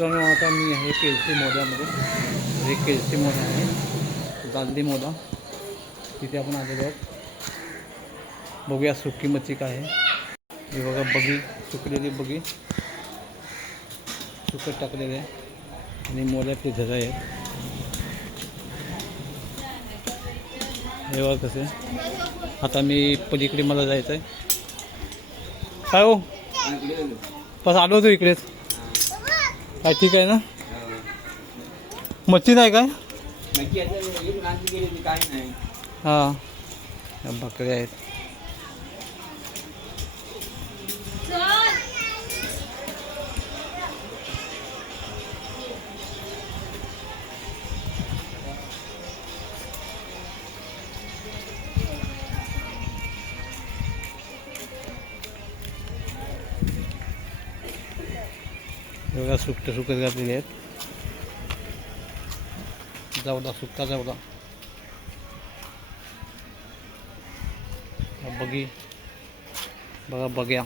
मित्रांनो आता मी आहे केळशी मोद्यामध्ये. हे केळशी मोदा आहे, दांडी मोदा. तिथे आपण आलेलो आहोत. बघूया सुकी मच्छी काय आहे. हे बघा बगी, सुकलेली बगी सुकट टाकलेले आहे आणि मोल्यातले झरा आहेत. हे बघा कसे. आता मी पलीकडे मला जायचं आहे. काय हो बस आलो होतो इकडेच. काय ठीक आहे ना. मच्छी नाही काय. हां बकऱ्या आहेत. एवढा सुकट घातलेले आहेत. जावला सुक्का जावला. बगी बघा बग्या.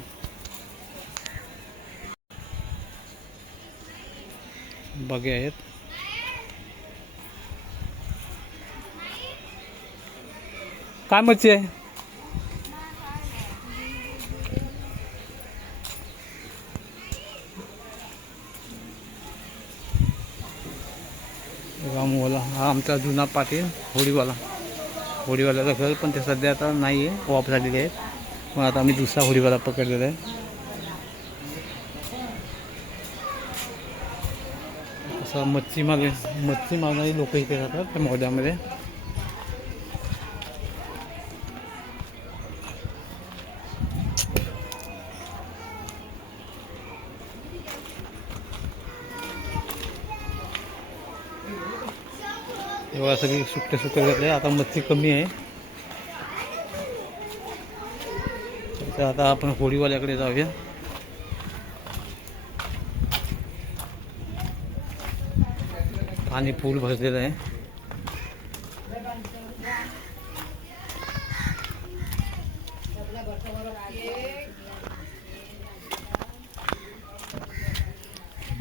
बगे आहेत. काय मच्छी आहे. रामवाला हा आमचा जुना पाटील होडीवाल्याचं घर. पण ते सध्या आता नाही आहे, ऑफ झालेले आहेत. मग आता आम्ही दुसरा होडीवाला पकडलेला आहे. असं मच्छी मारणारी लोक इथे राहतात त्या मोद्यामध्ये. एवढा सगळी सुके घातले. आता मच्छी कमी आहे. तर आता आपण होडीवाल्याकडे जाऊया. पाणी फुल भरलेलं आहे.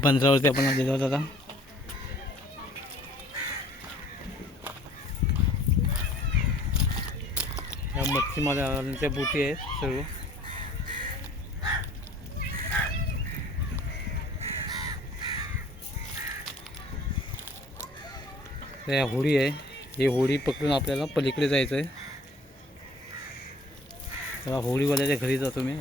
बंदरावरती आपण आलेलो आहोत आता. ह्या मच्छीमारांच्या बोटी आहेत सर्व. त्या होडी आहे. ही होडी पकडून आपल्याला पलीकडे जायचं आहे. तेव्हा होडीवाल्याच्या घरी जातो मी.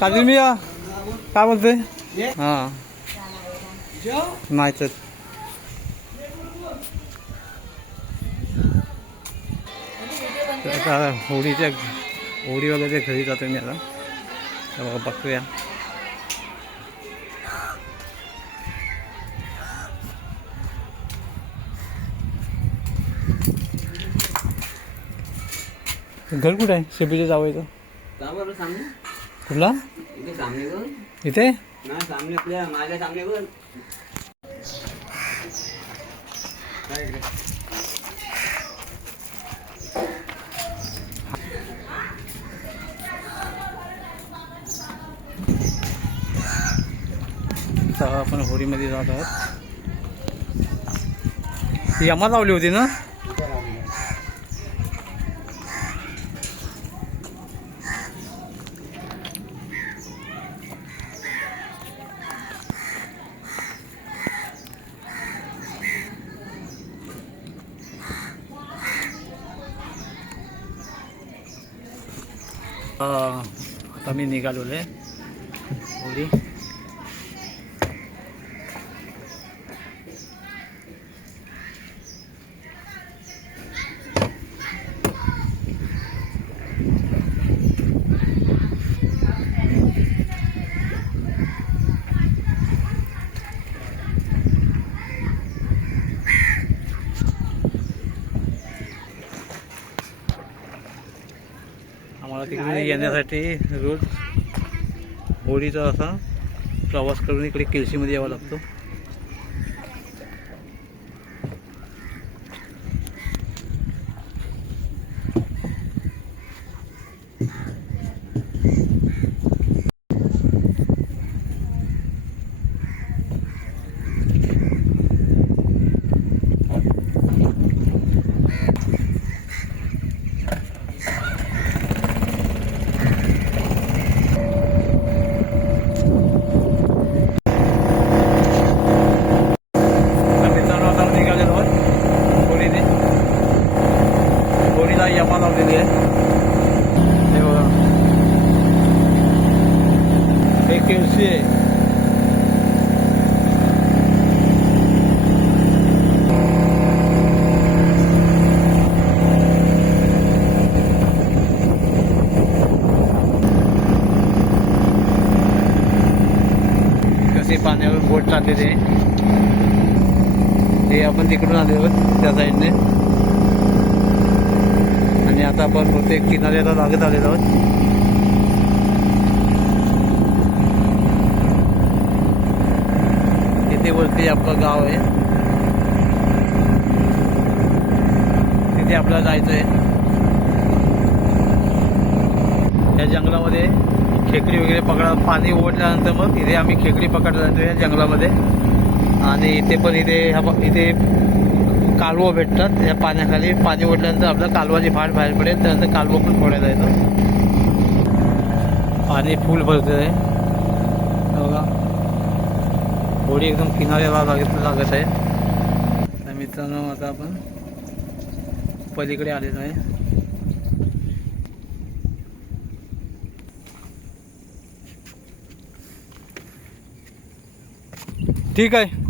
काजल मी काय बोलते. हां नाही तर आता होडीवाल्याच्या घरी जातो मी आता. बघूया. घर कुठं आहे. शेपीचे जावं कुठला इथे. आपण होडीमध्ये जात आहोत. यमा लावली होती ना. आता मी निघालेलो आहे होडी. येण्यासाठी रोज होडीचा असा प्रवास करून इकडे केळशीमध्ये यावा लागतो. यमा लावलेली आहे. हे बघा, हे केळशी आहे. कसे पाण्यावर बोट टाकलेले हे आपण तिकडून आलेलो त्या साईडने. आणि आता आपण बहुतेक किनाऱ्याला लागत आलेलो आहोत. इथे वरती आपलं गाव आहे, तिथे आपल्याला जायचं आहे. या जंगलामध्ये खेकडी वगैरे पकडा, पाणी ओढल्यानंतर मग इथे आम्ही खेकडी पकडला जातो या जंगलामध्ये. आणि इथे पण इथे कालवा भेटतात. या पाण्याखाली पाणी ओढल्यानंतर आपल्या कालवाची फाट बाहेर पडेल, त्यानंतर कालवा पण फोडायला येतो. पाणी फुल भरत आहे बघा. होडी एकदम किनाऱ्याला लागत आहे. तर मित्रांनो, आता आपण पलीकडे आलेलो आहे. ठीक आहे.